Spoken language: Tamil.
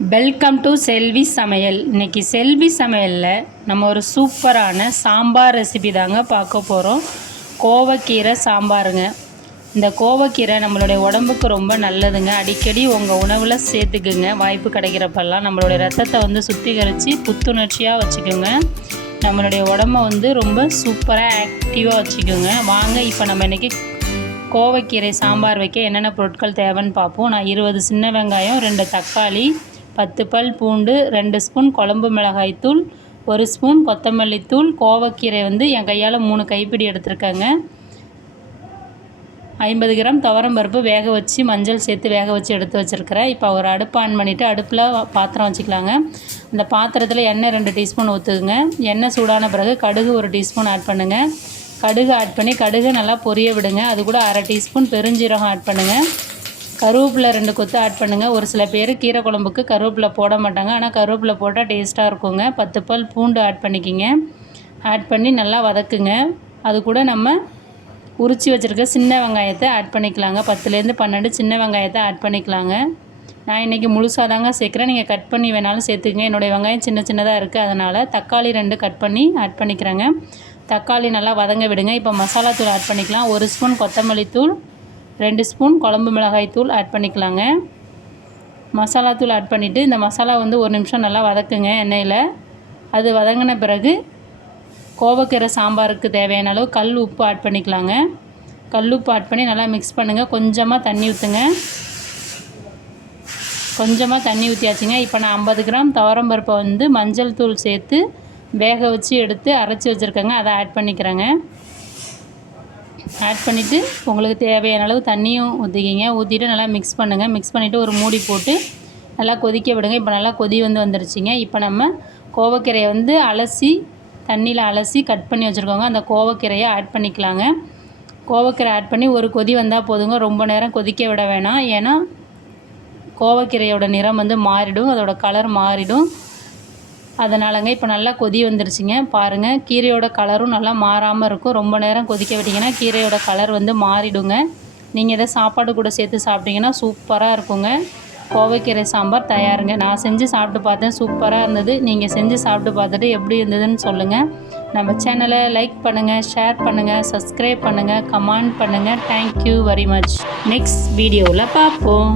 வெல்கம் டு செல்வி சமையல் இன்றைக்கி செல்வி சமையலில் நம்ம ஒரு சூப்பரான சாம்பார் ரெசிபி தாங்க பார்க்க போகிறோம் கோவக்கீரை சாம்பாருங்க. இந்த கோவக்கீரை நம்மளுடைய உடம்புக்கு ரொம்ப நல்லதுங்க. அடிக்கடி உங்கள் உணவில் சேர்த்துக்குங்க. வாய்ப்பு கிடைக்கிறப்பெல்லாம் நம்மளுடைய ரத்தத்தை வந்து சுத்திகரித்து புத்துணர்ச்சியாக வச்சுக்கோங்க. நம்மளுடைய உடம்ப வந்து ரொம்ப சூப்பராக ஆக்டிவாக வச்சுக்கோங்க. வாங்க இப்போ நம்ம இன்றைக்கி கோவக்கீரை சாம்பார் வைக்க என்னென்ன பொருட்கள் தேவைன்னு பார்ப்போம். நான் இருபது சின்ன வெங்காயம் ரெண்டு தக்காளி பத்து பல் பூண்டு ரெண்டு ஸ்பூன் குழம்பு மிளகாய்த்தூள் ஒரு ஸ்பூன் கொத்தமல்லி தூள் கோவக்கீரை வந்து என் கையால் மூணு கைப்பிடி எடுத்திருக்கேங்க. ஐம்பது கிராம் துவரம் பருப்பு வேக வச்சு மஞ்சள் சேர்த்து வேக வச்சு எடுத்து வச்சுருக்கிறேன். இப்போ ஒரு அடுப்பு ஆன் பண்ணிவிட்டு அடுப்பில் பாத்திரம் வச்சுக்கலாங்க. அந்த பாத்திரத்தில் எண்ணெய் ரெண்டு டீஸ்பூன் ஊற்றுக்குங்க எண்ணெய் சூடான பிறகு கடுகு ஒரு டீஸ்பூன் ஆட் பண்ணுங்கள் கடுகு ஆட் பண்ணி கடுகு நல்லா பொரிய விடுங்க. அது கூட அரை டீஸ்பூன் பெருஞ்சீரகம் ஆட் பண்ணுங்கள் கருவேப்பிலை ரெண்டு கொத்து ஆட் பண்ணுங்கள் ஒரு சில பேர் கீரை குழம்புக்கு கருவேப்பிலை போட மாட்டாங்க. ஆனால் கருவேப்பிலை போட்டால் டேஸ்ட்டாக இருக்குங்க. பத்து பல் பூண்டு ஆட் பண்ணிக்கிங்க. ஆட் பண்ணி நல்லா வதக்குங்க. அது கூட நம்ம உரித்து வச்சுருக்க சின்ன வெங்காயத்தை ஆட் பண்ணிக்கலாங்க. பத்துலேருந்து பன்னெண்டு சின்ன வெங்காயத்தை ஆட் பண்ணிக்கலாங்க. நான் இன்றைக்கி முழுசாக தாங்க சேர்க்குறேன். நீங்கள் கட் பண்ணி வேணாலும் சேர்த்துக்கங்க. என்னுடைய வெங்காயம் சின்ன சின்னதாக இருக்குது அதனால் தக்காளி ரெண்டு கட் பண்ணி ஆட் பண்ணிக்கிறேங்க. தக்காளி நல்லா வதங்க விடுங்க. இப்போ மசாலா தூள் ஆட் பண்ணிக்கலாம். ஒரு ஸ்பூன் கொத்தமல்லி தூள் ரெண்டு ஸ்பூன் குழம்பு மிளகாய் தூள் ஆட் பண்ணிக்கலாங்க. மசாலா தூள் ஆட் பண்ணிவிட்டு இந்த மசாலா வந்து ஒரு நிமிஷம் நல்லா வதக்குங்க எண்ணெயில். அது வதங்கின பிறகு கோவக்கீரை சாம்பாருக்கு தேவையான அளவு கல் உப்பு ஆட் பண்ணிக்கலாங்க. கல் உப்பு ஆட் பண்ணி நல்லா மிக்ஸ் பண்ணுங்கள் கொஞ்சமாக தண்ணி ஊற்றுங்க கொஞ்சமாக தண்ணி ஊற்றியாச்சுங்க இப்போ நான் ஐம்பது கிராம் துவரம்பருப்பை வந்து மஞ்சள் தூள் சேர்த்து வேக வச்சு எடுத்து அரைச்சி வச்சுருக்கேங்க. அதை ஆட் பண்ணிக்கிறேங்க. ஆட் பண்ணிவிட்டு உங்களுக்கு தேவையான அளவு தண்ணியும் ஊற்றிக்கிங்க ஊற்றிட்டு நல்லா மிக்ஸ் பண்ணுங்கள் மிக்ஸ் பண்ணிவிட்டு ஒரு மூடி போட்டு நல்லா கொதிக்க விடுங்க. இப்போ நல்லா கொதி வந்து வந்துருச்சுங்க. இப்போ நம்ம கோவக்கீரையை வந்து அலசி தண்ணியில் அலசி கட் பண்ணி வச்சுருக்கோங்க. அந்த கோவக்கீரையை ஆட் பண்ணிக்கலாங்க. கோவக்கீரை ஆட் பண்ணி ஒரு கொதி வந்தால் போதுங்க. ரொம்ப நேரம் கொதிக்க விட வேணாம். ஏன்னா கோவக்கீரையோட நிறம் வந்து மாறிடும். அதோட கலர் மாறிடும். அதனாலங்க இப்போ நல்லா கொதி வந்துருச்சுங்க. பாருங்கள் கீரையோட கலரும் நல்லா மாறாமல் இருக்கும். ரொம்ப நேரம் கொதிக்க விட்டிங்கன்னா கீரையோட கலர் வந்து மாறிடுங்க. நீங்கள் இதை சாப்பாடு கூட சேர்த்து சாப்பிட்டீங்கன்னா சூப்பராக இருக்குங்க. கோவைக்கீரை சாம்பார் தயாருங்க. நான் செஞ்சு சாப்பிட்டு பார்த்தேன் சூப்பராக இருந்தது. நீங்கள் செஞ்சு சாப்பிட்டு பார்த்துட்டு எப்படி இருந்ததுன்னு சொல்லுங்கள் நம்ம சேனலை லைக் பண்ணுங்கள் ஷேர் பண்ணுங்கள் சப்ஸ்கிரைப் பண்ணுங்கள் கமெண்ட் பண்ணுங்கள் தேங்க்யூ வெரி மச் நெக்ஸ்ட் வீடியோவில் பார்ப்போம்.